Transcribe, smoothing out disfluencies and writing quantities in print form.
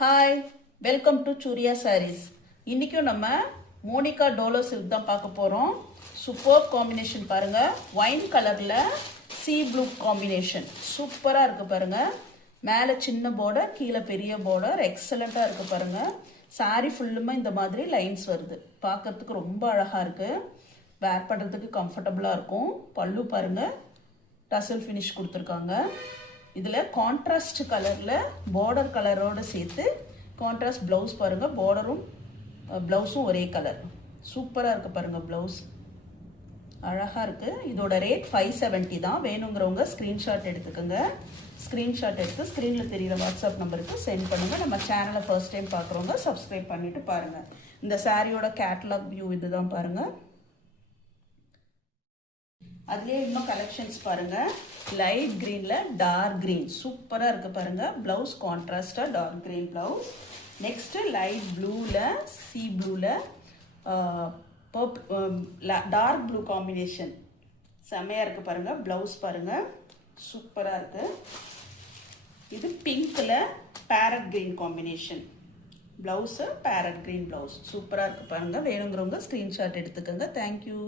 Hi, welcome to Surya sarees. இன்றைக்கும் நம்ம Monica Dolo silk தான் பார்க்க போகிறோம். சூப்பர் காம்பினேஷன் பாருங்கள். ஒயின் கலரில் சீ ப்ளூ காம்பினேஷன் சூப்பராக இருக்குது பாருங்கள். மேலே சின்ன பார்டர், கீழே பெரிய பார்டர், எக்ஸலண்ட்டாக இருக்குது பாருங்கள். சாரீ ஃபுல்லுமே இந்த மாதிரி லைன்ஸ் வருது. பார்க்குறதுக்கு ரொம்ப அழகாக இருக்குது. வேர் பண்ணுறதுக்கு கம்ஃபர்டபுளாக இருக்கும். பல்லு பாருங்கள், டசல் ஃபினிஷ் கொடுத்துருக்காங்க. இதில் கான்ட்ராஸ்ட் கலரில் பார்டர் கலரோடு சேர்த்து கான்ட்ராஸ்ட் ப்ளவுஸ் பாருங்கள். பார்டரும் ப்ளவுஸும் ஒரே கலர். சூப்பராக இருக்குது பாருங்கள். ப்ளவுஸ் அழகாக இருக்குது. இதோட ரேட் 570 தான். வேணுங்கிறவங்க ஸ்க்ரீன்ஷாட் எடுத்துக்கோங்க. ஸ்க்ரீன்ஷாட் எடுத்து ஸ்க்ரீனில் தெரிகிற வாட்ஸ்அப் நம்பருக்கு சென்ட் பண்ணுங்கள். நம்ம சேனலை ஃபர்ஸ்ட் டைம் பார்க்குறவங்க சப்ஸ்கிரைப் பண்ணிவிட்டு பாருங்கள். இந்த சாரியோட கேட்லாக் வியூ இது தான் பாருங்கள். அதுலேயே இன்னும் கலெக்ஷன்ஸ் பாருங்கள். லைட் க்ரீனில் டார்க் க்ரீன் சூப்பராக இருக்குது பாருங்கள். ப்ளவுஸ் கான்ட்ராஸ்டாக dark green blouse. Next light ப்ளூவில் சீ ப்ளூவில் டார்க் ப்ளூ காம்பினேஷன் செம்மையாக இருக்குது பாருங்கள். ப்ளவுஸ் பாருங்கள், சூப்பராக இருக்குது. இது பிங்க்கில் parrot green combination. Blouse parrot green blouse சூப்பராக இருக்குது பாருங்கள். வேணுங்கிறவங்க ஸ்க்ரீன்ஷாட் எடுத்துக்கோங்க. தேங்க்யூ.